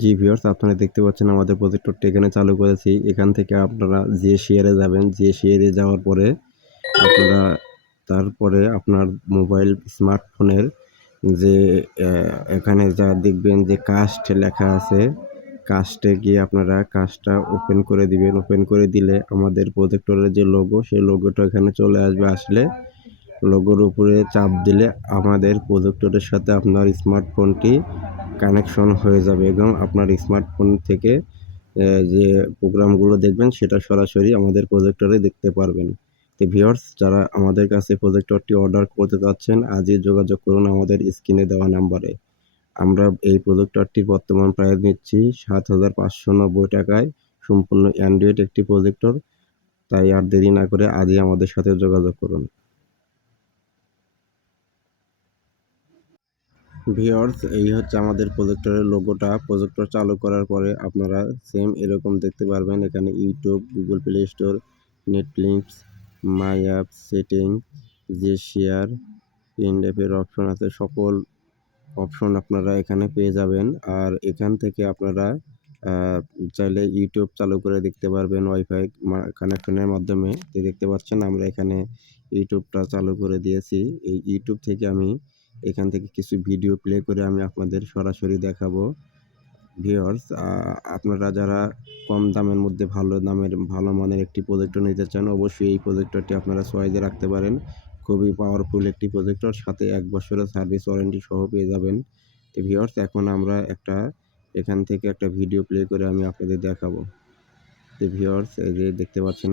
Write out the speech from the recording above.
জি viewers আপনারা দেখতে পাচ্ছেন আমাদের প্রজেক্টরটা এখানে চালু করেছি। এখান থেকে আপনারা যে শেয়ারে যাবেন, যে শেয়ারে যাওয়ার পরে আপনারা তারপরে আপনার মোবাইল স্মার্টফোনের যে এখানে যা দেখবেন যে কাস্ট লেখা আছে কাস্টে গিয়ে আপনারা কাস্টটা ওপেন করে দিবেন। ওপেন করে দিলে আমাদের প্রজেক্টরের যে লোগো সেই লোগোটা এখানে চলে আসবে। আসলে লোগোর উপরে চাপ দিলে আমাদের প্রজেক্টরের সাথে আপনার স্মার্টফোনটি কানেকশন হয়ে যাবে এবং আপনার স্মার্টফোন থেকে যে প্রোগ্রামগুলো দেখবেন সেটা সরাসরি আমাদের প্রজেক্টরে দেখতে পারবেন। তো ভিওর্স যারা আমাদের কাছে প্রজেক্টরটি অর্ডার করতে চাচ্ছেন, আজই যোগাযোগ করুন আমাদের স্ক্রিনে দেওয়া নাম্বারে আমরা এই প্রজেক্টরটির বর্তমান প্রাইস নিচ্ছি সাত হাজার পাঁচশো নব্বই টাকায়, সম্পূর্ণ অ্যান্ড্রয়েড একটি প্রজেক্টর তাই আর দেরি না করে আজই আমাদের সাথে যোগাযোগ করুন। ভিওর্স এই হচ্ছে আমাদের প্রজেক্টরের লোগোটা প্রজেক্টর চালু করার পরে আপনারা সেম এরকম দেখতে পারবেন। এখানে YouTube Google Play Store Netflix my app setting যে শেয়ার ইন্ড অ্যাপের অপশন আছে। সকল অপশন আপনারা এখানে পেয়ে যাবেন। আর এখান থেকে আপনারা চাইলে ইউটিউব চালু করে দেখতে পারবেন ওয়াইফাই কানেকশনের মাধ্যমে। দেখতে পাচ্ছেন আমরা এখানে ইউটিউবটা চালু করে দিয়েছি। এই ইউটিউব থেকে আমি এখান থেকে কিছু ভিডিও প্লে করে আমি আপনাদের সরাসরি দেখাবো। ভিওর্স আপনারা যারা কম দামের মধ্যে ভালো দামের, ভালো মানের একটি প্রজেক্টর নিতে চান, অবশ্যই এই প্রজেক্টরটি আপনারা চয়েসে রাখতে পারেন। খুবই পাওয়ারফুল একটি প্রজেক্টর সাথে এক বছরের সার্ভিস ওয়ারেন্টি সহ পেয়ে যাবেন। তো ভিওর্স এখন আমরা একটা, এখান থেকে একটা ভিডিও প্লে করে আমি আপনাদের দেখাবো। তো ভিওর্স এই যে দেখতে পাচ্ছেন